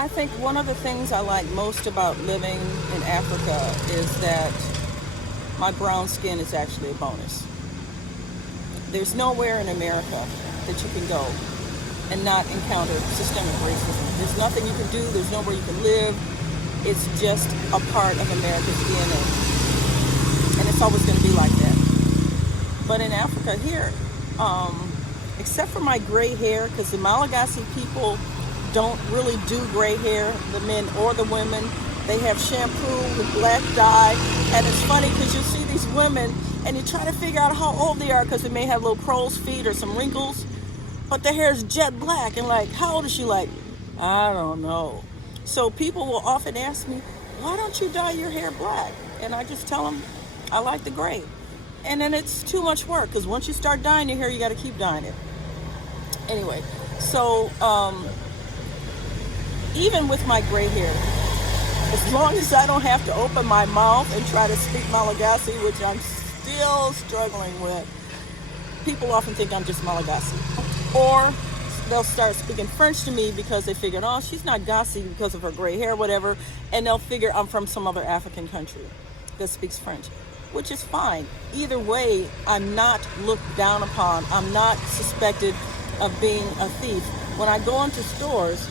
I think one of the things I like most about living in Africa is that my brown skin is actually a bonus. There's nowhere in America that you can go and not encounter systemic racism. There's nothing you can do, there's nowhere you can live. It's just a part of America's DNA. And it's always going to be like that. But in Africa here, except for my gray hair, because the Malagasy people don't really do gray hair, the men or the women. They have shampoo with black dye. And it's funny because you see these women and you try to figure out how old they are because they may have little crow's feet or some wrinkles. But their hair is jet black. And like, how old is she? Like, I don't know. So people will often ask me, why don't you dye your hair black? And I just tell them, I like the gray. And then it's too much work because once you start dyeing your hair, you got to keep dyeing it. Anyway, so even with my gray hair, as long as I don't have to open my mouth and try to speak Malagasy, which I'm still struggling with, people often think I'm just Malagasy. Or they'll start speaking French to me because they figured, oh, she's not Gassi because of her gray hair, whatever, and they'll figure I'm from some other African country that speaks French, which is fine. Either way, I'm not looked down upon. I'm not suspected of being a thief. When I go into stores,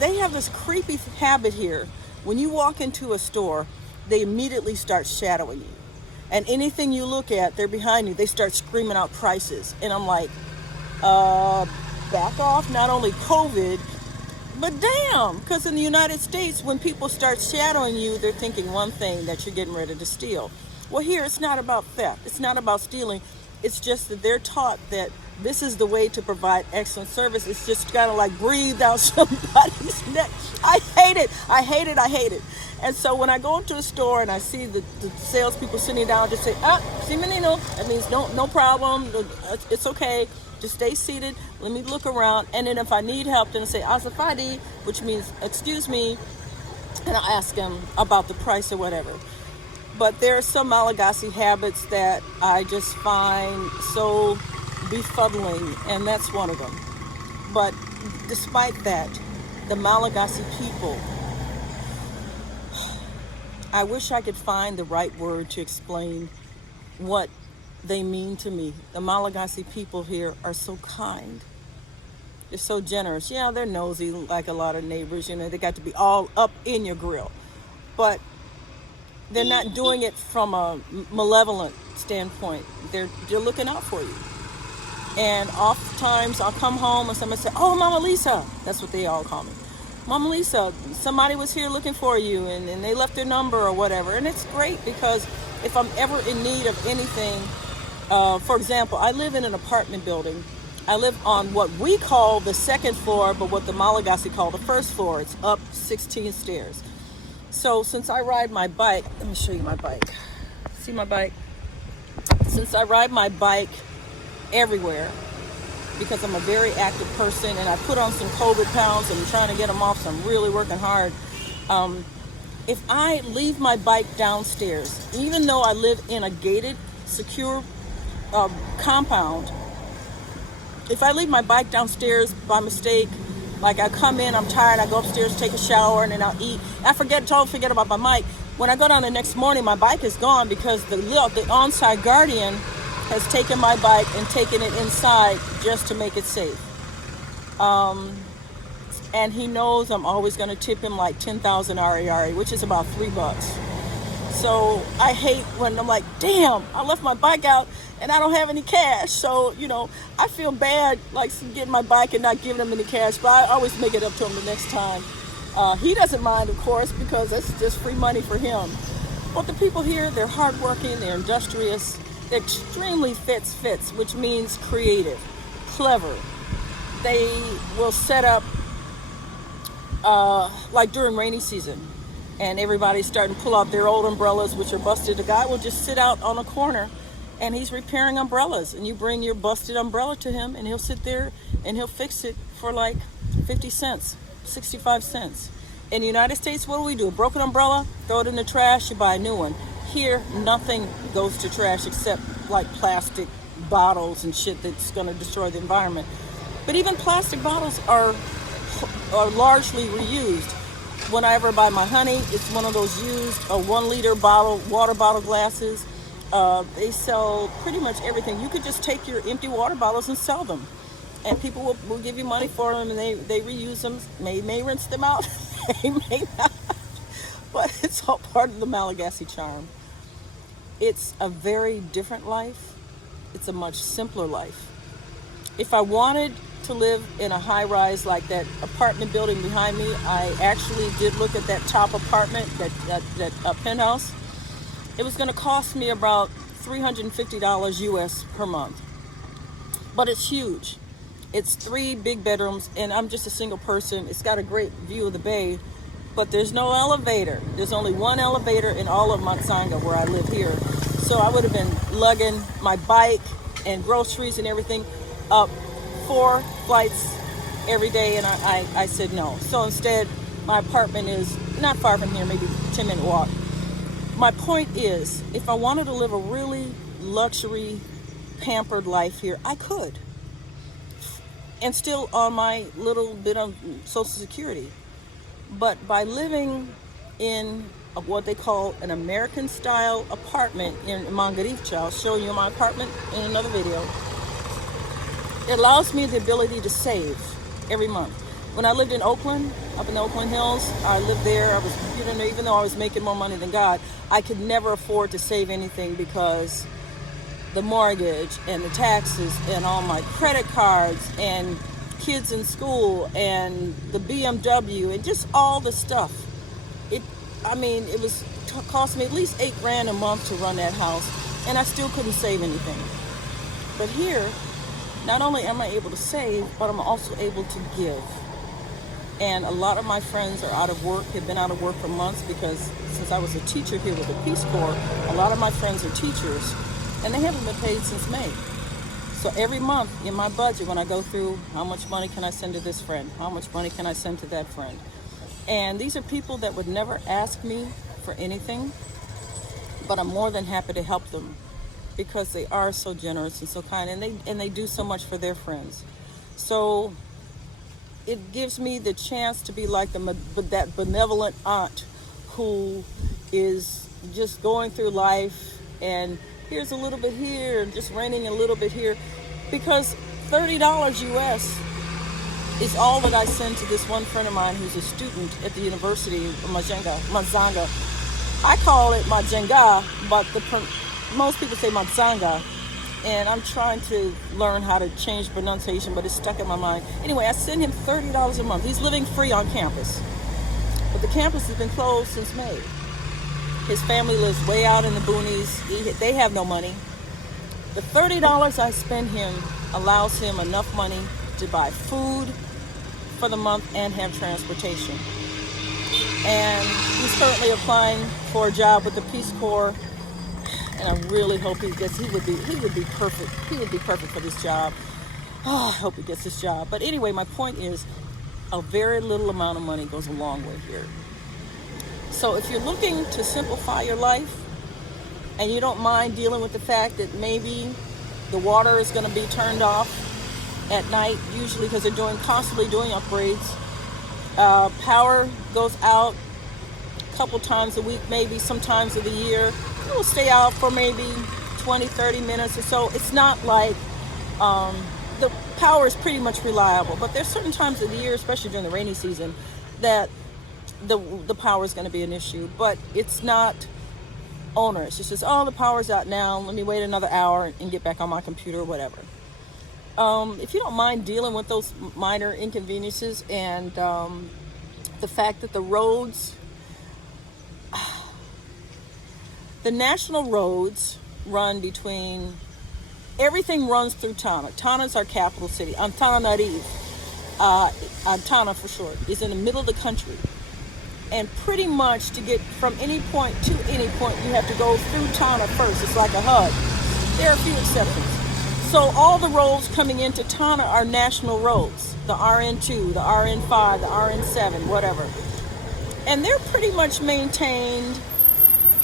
they have this creepy habit here. When you walk into a store, they immediately start shadowing you. And anything you look at, they're behind you. They start screaming out prices. And I'm like, back off. Not only COVID, but damn. Because in the United States, when people start shadowing you, they're thinking one thing, that you're getting ready to steal. Well, here, it's not about theft. It's not about stealing. It's just that they're taught that this is the way to provide excellent service. It's just kind of like breathe down somebody's neck. I hate it. I hate it. I hate it. And so when I go into a store and I see the salespeople sitting down, just say, si menino. That means no problem. It's okay. Just stay seated. Let me look around. And then if I need help, then I say, azafadi, which means excuse me. And I ask them about the price or whatever. But there are some Malagasy habits that I just find so befuddling, and that's one of them. But despite that, the Malagasy people, I wish I could find the right word to explain what they mean to me. The Malagasy people here are so kind. They're so generous. Yeah, they're nosy like a lot of neighbors. You know, they got to be all up in your grill. But they're not doing it from a malevolent standpoint. They're looking out for you. And oftentimes I'll come home and somebody say, oh, Mama Lisa. That's what they all call me. Mama Lisa, somebody was here looking for you and they left their number or whatever. And it's great because if I'm ever in need of anything, for example, I live in an apartment building. I live on what we call the second floor, but what the Malagasy call the first floor. It's up 16 stairs. So since I ride my bike, let me show you my bike. See my bike? Since I ride my bike everywhere, because I'm a very active person and I put on some COVID pounds and I'm trying to get them off, so I'm really working hard. If I leave my bike downstairs, even though I live in a gated, secure compound, if I leave my bike downstairs by mistake, like I come in, I'm tired, I go upstairs, take a shower, and then I'll eat. I totally forget about my bike. When I go down the next morning, my bike is gone because the on-site guardian has taken my bike and taken it inside just to make it safe. And he knows I'm always going to tip him like 10,000 RARI, which is about $3. So I hate when I'm like, damn, I left my bike out and I don't have any cash. So, you know, I feel bad like getting my bike and not giving him any cash, but I always make it up to him the next time. He doesn't mind, of course, because that's just free money for him. But the people here, they're hardworking, they're industrious, they're extremely fits, which means creative, clever. They will set up, like during rainy season, and everybody's starting to pull out their old umbrellas, which are busted. The guy will just sit out on a corner and he's repairing umbrellas, and you bring your busted umbrella to him and he'll sit there and he'll fix it for like 50 cents, 65 cents. In the United States, what do? A broken umbrella, throw it in the trash, you buy a new one. Here, nothing goes to trash except like plastic bottles and shit that's going to destroy the environment. But even plastic bottles are are largely reused. When I ever buy my honey, it's one of those used 1 liter bottle, water bottle glasses. They sell pretty much everything. You could just take your empty water bottles and sell them. And people will give you money for them, and they reuse them. May rinse them out, they may not. But it's all part of the Malagasy charm. It's a very different life. It's a much simpler life. If I wanted to live in a high-rise like that apartment building behind me, I actually did look at that top apartment, that penthouse. It was going to cost me about $350 US per month. But it's huge. It's 3 big bedrooms, and I'm just a single person. It's got a great view of the bay, but there's no elevator. There's only 1 elevator in all of Matsanga where I live here. So I would have been lugging my bike and groceries and everything up 4 flights every day, and I said no. So instead, my apartment is not far from here, maybe 10-minute walk. My point is, if I wanted to live a really luxury, pampered life here, I could. And still on my little bit of Social Security. But by living in what they call an American-style apartment in Mangaricha, I'll show you my apartment in another video, it allows me the ability to save every month. When I lived in Oakland, up in the Oakland Hills, I lived there. I was, even though I was making more money than God, I could never afford to save anything because the mortgage and the taxes and all my credit cards and kids in school and the BMW and just all the stuff. It was cost me at least $8,000 a month to run that house, and I still couldn't save anything. But here, not only am I able to save, but I'm also able to give. And a lot of my friends are out of work, have been out of work for months, because since I was a teacher here with the Peace Corps, a lot of my friends are teachers, and they haven't been paid since May. So every month in my budget, when I go through how much money can I send to this friend, how much money can I send to that friend, and these are people that would never ask me for anything, but I'm more than happy to help them because they are so generous and so kind, and they do so much for their friends. So it gives me the chance to be like that benevolent aunt who is just going through life, and here's a little bit here, just renting a little bit here, because $30 US is all that I send to this one friend of mine who's a student at the University of Mazanga. I call it Majenga, but most people say Matsanga, and I'm trying to learn how to change pronunciation, but it's stuck in my mind. Anyway, I send him $30 a month. He's living free on campus, but the campus has been closed since May. His family lives way out in the boonies. They have no money. The $30 I spend him allows him enough money to buy food for the month and have transportation. And he's currently applying for a job with the Peace Corps, and I really hope he would be perfect. He would be perfect for this job. Oh, I hope he gets this job. But anyway, my point is, a very little amount of money goes a long way here. So if you're looking to simplify your life and you don't mind dealing with the fact that maybe the water is going to be turned off at night, usually because they're constantly doing upgrades. Power goes out a couple times a week, maybe sometimes of the year. It will stay out for maybe 20, 30 minutes or so. It's not like the power is pretty much reliable, but there's certain times of the year, especially during the rainy season, that the power is going to be an issue. But it's not onerous. It's just, the power's out now, let me wait another hour and get back on my computer or whatever. If you don't mind dealing with those minor inconveniences and the fact that the roads, the national roads run between, everything runs through Tana. Tana's our capital city. Antananarivo, Tana for short, is in the middle of the country. And pretty much to get from any point to any point, you have to go through Tana first. It's like a hub. There are a few exceptions. So all the roads coming into Tana are national roads. The RN2, the RN5, the RN7, whatever. And they're pretty much maintained.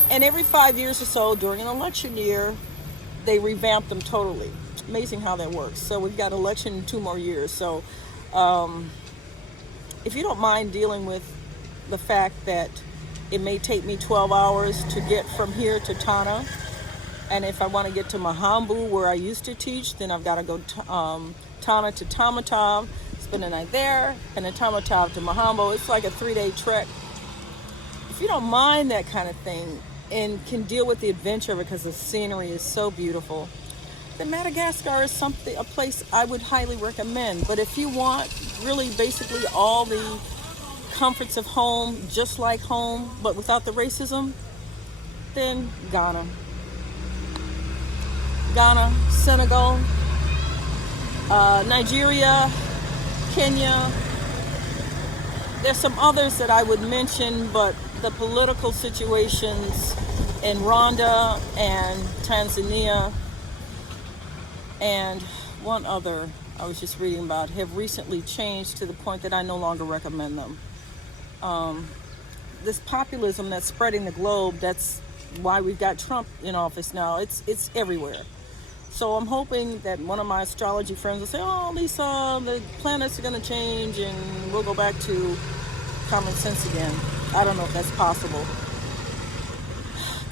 And every 5 years or so, during an election year, they revamp them totally. Amazing how that works. So we've got election in 2 more years. So if you don't mind dealing with the fact that it may take me 12 hours to get from here to Tana, and if I want to get to Mahambu, where I used to teach, then I've got to go Tana to Tamatave, spend the night there, and then Tamatave to Mahambu. It's like a 3-day trek. If you don't mind that kind of thing and can deal with the adventure because the scenery is so beautiful, then Madagascar is a place I would highly recommend. But if you want really basically all the comforts of home, just like home, but without the racism, then Ghana, Senegal, Nigeria, Kenya. There's some others that I would mention, but the political situations in Rwanda and Tanzania and one other I was just reading about have recently changed to the point that I no longer recommend them. This populism that's spreading the globe, that's why we've got Trump in office now. It's everywhere. So I'm hoping that one of my astrology friends will say, oh, Lisa, the planets are going to change and we'll go back to common sense again. I don't know if that's possible.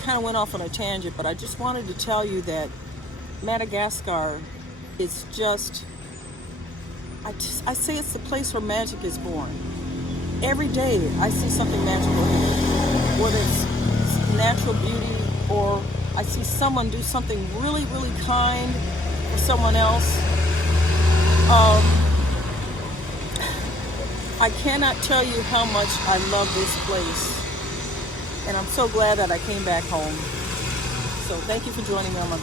Kind of went off on a tangent, but I just wanted to tell you that Madagascar is just, I say it's the place where magic is born. Every day I see something magical here, whether it's natural beauty or I see someone do something really, really kind for someone else. I cannot tell you how much I love this place. And I'm so glad that I came back home. So thank you for joining me on my